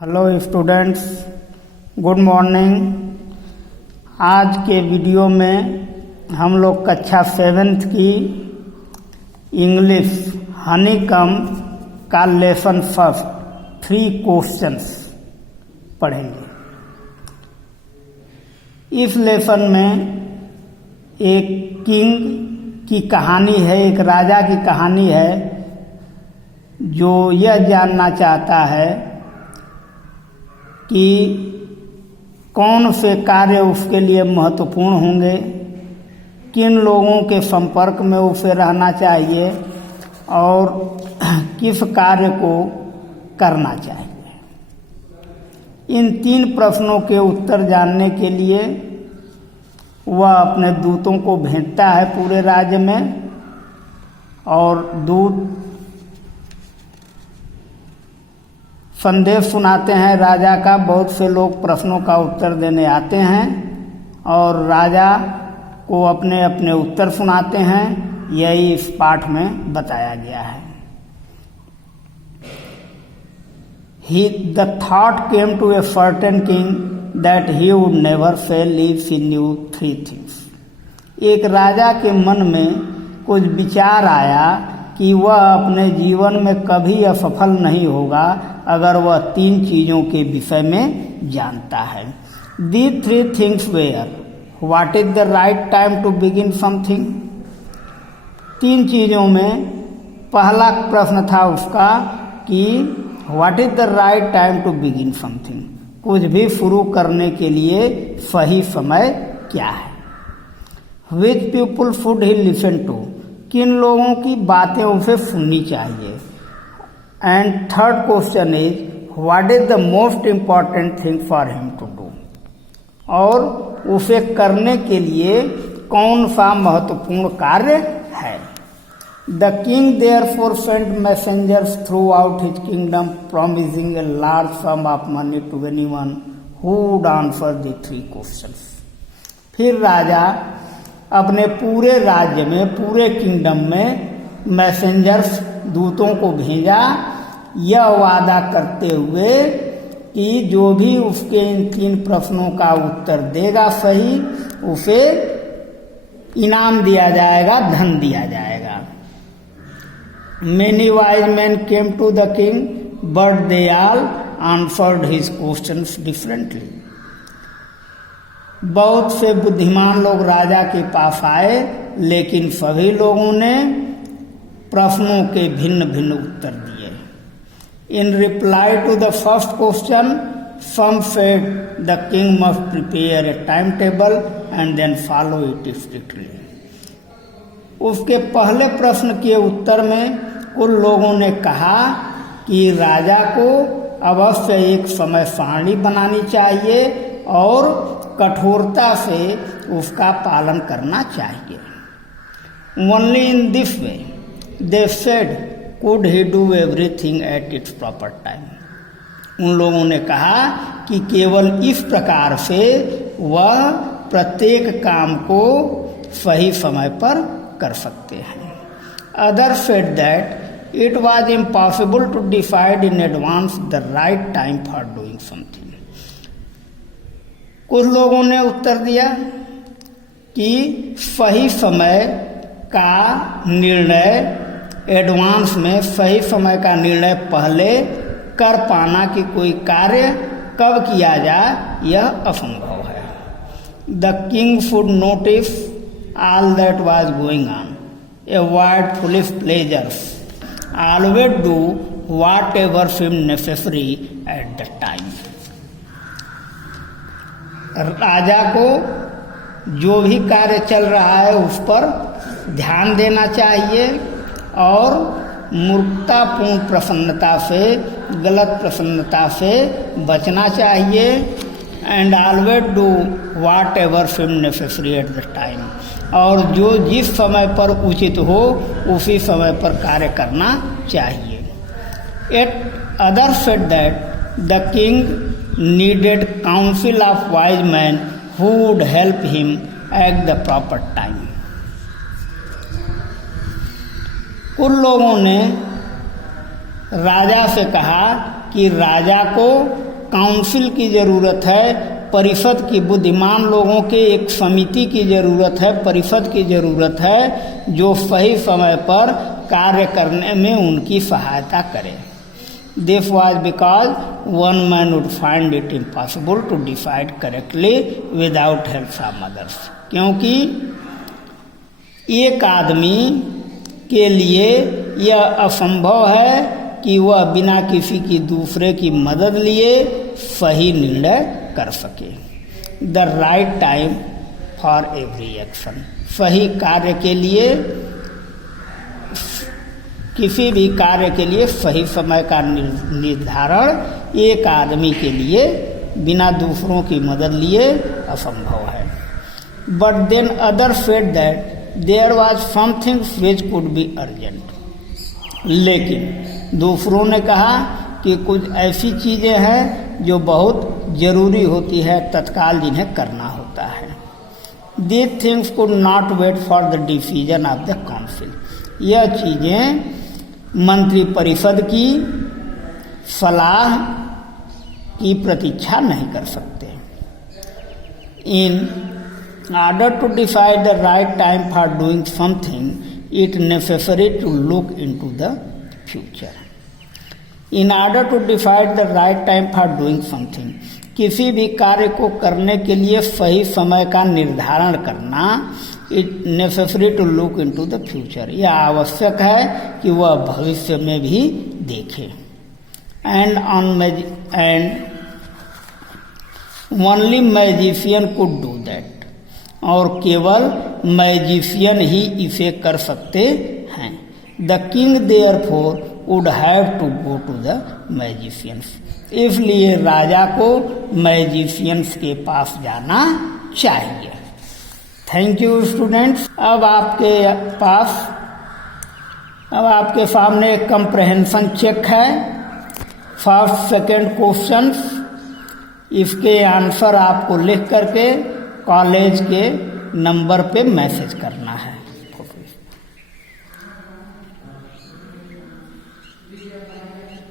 Hello students, good morning. आज के video में हम लोग कक्षा 7th की इंग्लिश हनीकम का लेसन फर्स्ट 3 क्वेश्चंस पढ़ेंगे। इस लेसन में एक किंग की कहानी है, एक राजा की कहानी है जो यह जानना चाहता है कि कौन से कार्य उसके लिए महत्वपूर्ण होंगे, किन लोगों के संपर्क में उसे रहना चाहिए और किस कार्य को करना चाहिए। इन 3 प्रश्नों के उत्तर जानने के लिए वह अपने दूतों को भेजता है पूरे राज्य में, और दूत संदेश सुनाते हैं राजा का। बहुत से लोग प्रश्नों का उत्तर देने आते हैं और राजा को अपने अपने उत्तर सुनाते हैं। यही इस पाठ में बताया गया है। The thought came to a certain king that he would never fail if he knew 3 things. एक राजा के मन में कुछ विचार आया कि वह अपने जीवन में कभी असफल नहीं होगा अगर वह 3 चीजों के विषय में जानता है। These 3 things were: what is the right time to begin something? 3 चीजों में पहला प्रश्न था उसका कि what is the right time to begin something? कुछ भी शुरू करने के लिए सही समय क्या है? Which people should he listen to? किन लोगों की बातें उसे सुननी चाहिए। And third question is what is the most important thing for him to do? और उसे करने के लिए कौन सा महत्वपूर्ण कार्य है। The king therefore sent messengers throughout his kingdom promising a large sum of money to anyone who would answer the 3 questions. फिर राजा अपने पूरे राज्य में, पूरे किंगडम में मैसेंजर्स दूतों को भेजा, यह वादा करते हुए कि जो भी उसके इन 3 प्रश्नों का उत्तर देगा सही, उसे इनाम दिया जाएगा, धन दिया जाएगा। Many wise men came to the king, but they all answered his questions differently. बहुत से बुद्धिमान लोग राजा के पास आए, लेकिन सभी लोगों ने प्रश्नों के भिन्न भिन्न उत्तर दिए। In reply to the first question some said the king must prepare a timetable and then follow it strictly. उसके पहले प्रश्न के उत्तर में उन लोगों ने कहा कि राजा को अवश्य एक समय सारणी बनानी चाहिए और कठोरता से उसका पालन करना चाहिए। Only in this way, they said, could he do everything at its proper time. उन लोगों ने कहा कि केवल इस प्रकार से वह प्रत्येक काम को सही समय पर कर सकते हैं। Others said that it was impossible to decide in advance the right time for doing something. कुछ लोगों ने उत्तर दिया कि सही समय का निर्णय एडवांस में, सही समय का निर्णय पहले कर पाना कि कोई कार्य कब किया जाए, यह असंभव है। The king should notice all that was going on, avoid foolish pleasures, always do whatever seem necessary at the time. राजा को जो भी कार्य चल रहा है उस पर ध्यान देना चाहिए और मूर्खतापूर्ण प्रसन्नता से, गलत प्रसन्नता से बचना चाहिए। And always do whatever seem necessary at the time, और जो जिस समय पर उचित हो उसी समय पर कार्य करना चाहिए। Eight other said that the king needed counsel of wise men who would help him at the proper time. उन लोगों ने राजा से कहा कि राजा को काउंसिल की ज़रूरत है, परिषद की, बुद्धिमान लोगों के एक समिति की ज़रूरत है, परिषद की ज़रूरत है जो सही समय पर कार्य करने में उनकी सहायता करे। This was because one man would find it impossible to decide correctly without help from others. क्योंकि एक आदमी के लिए यह असंभव है कि वह बिना किसी की दूसरे की मदद लिए सही निर्णय कर सके। The right time for every action, सही कार्य के लिए, किसी भी कार्य के लिए सही समय का निर्धारण एक आदमी के लिए बिना दूसरों की मदद लिए असंभव है। But then other said that there was something which could be urgent, लेकिन दूसरों ने कहा कि कुछ ऐसी चीज़ें हैं जो बहुत ज़रूरी होती है, तत्काल जिन्हें करना होता है। These things could not wait for the decision of the council, यह चीज़ें मंत्री परिषद की सलाह की प्रतीक्षा नहीं कर सकते। In order to decide the right time for doing something it necessary to look into the future. In order to decide the right time for doing something, किसी भी कार्य को करने के लिए सही समय का निर्धारण करना, it necessary to look into the future, यह आवश्यक है कि वह भविष्य में भी देखे। And only magician could do that, और केवल मैजिशियन ही इसे कर सकते हैं। The king therefore would have to go to the magicians, इसलिए राजा को मैजिशियंस के पास जाना चाहिए। Thank you students. अब आपके सामने एक कंप्रहेंशन चेक है, फर्स्ट सेकेंड क्वेश्चंस। इसके आंसर आपको लिख करके कॉलेज के नंबर पे मैसेज करना है।